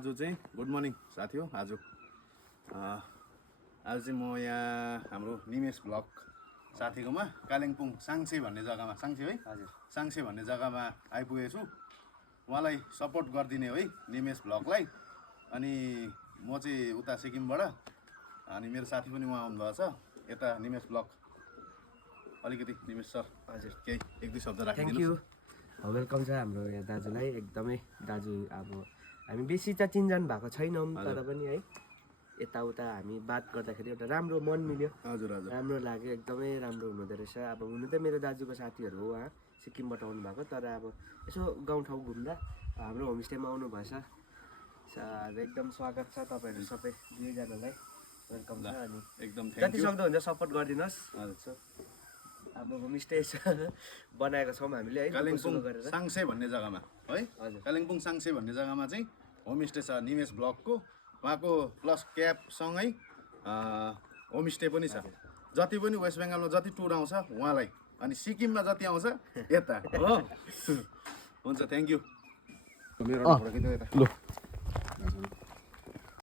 आज चाहिँ good morning साथी हो। आज चाहिँ म यहाँ हाम्रो निमेश ब्लक साथीकोमा कालिम्पोङ साङ्से भन्ने जग्गामा, साङ्से है, हजुर साङ्से भन्ने जग्गामा आइपुगेको छु। उहाँलाई सपोर्ट गरिदिने है निमेश ब्लकलाई। अनि म चाहिँ उता सिक्किमबाट, अनि मेरो साथी पनि उहाँ आउनुभएको छ यता निमेश ब्लक। अलिकति निमेश सर हजुर केही एक दुई शब्द राखिदिनु। थ्याङ्क यू, वेलकम छ हाम्रो यहाँ दाजुलाई। एकदमै दाजु अब हामी बेसी त चिनजान भएको छैनौँ, तर पनि है यताउता हामी बात गर्दाखेरि एउटा राम्रो मन मिल्यो। हजुर हजुर राम्रो लाग्यो, एकदमै राम्रो हुनुहुँदो रहेछ। अब हुनु त मेरो दाजुको साथीहरू हो, उहाँ सिक्किमबाट आउनु भएको, तर अब यसो गाउँठाउँ घुम्दा हाम्रो होमस्टेमा आउनु भएछ। अब एकदम स्वागत छ तपाईँहरू सबै दुईजनालाई, वेलकम छ। अनि एकदम जति सक्दो हुन्छ सपोर्ट गरिदिनुहोस्। हजुर अब होमस्टे बनाएको छौँ हामीले है, कालिम्पोङ गरेर साङ्से भन्ने जग्गामा है। हजुर कालिम्पोङ साङ्से भन्ने जग्गामा चाहिँ होमस्टे छ निमेश ब्लकको। उहाँको प्लस क्याबसँगै होमस्टे पनि छ। जति पनि वेस्ट बेङ्गालमा जति टुर आउँछ उहाँलाई, अनि सिक्किममा जति आउँछ यता हो। हुन्छ, थ्याङ्क यू। मेरो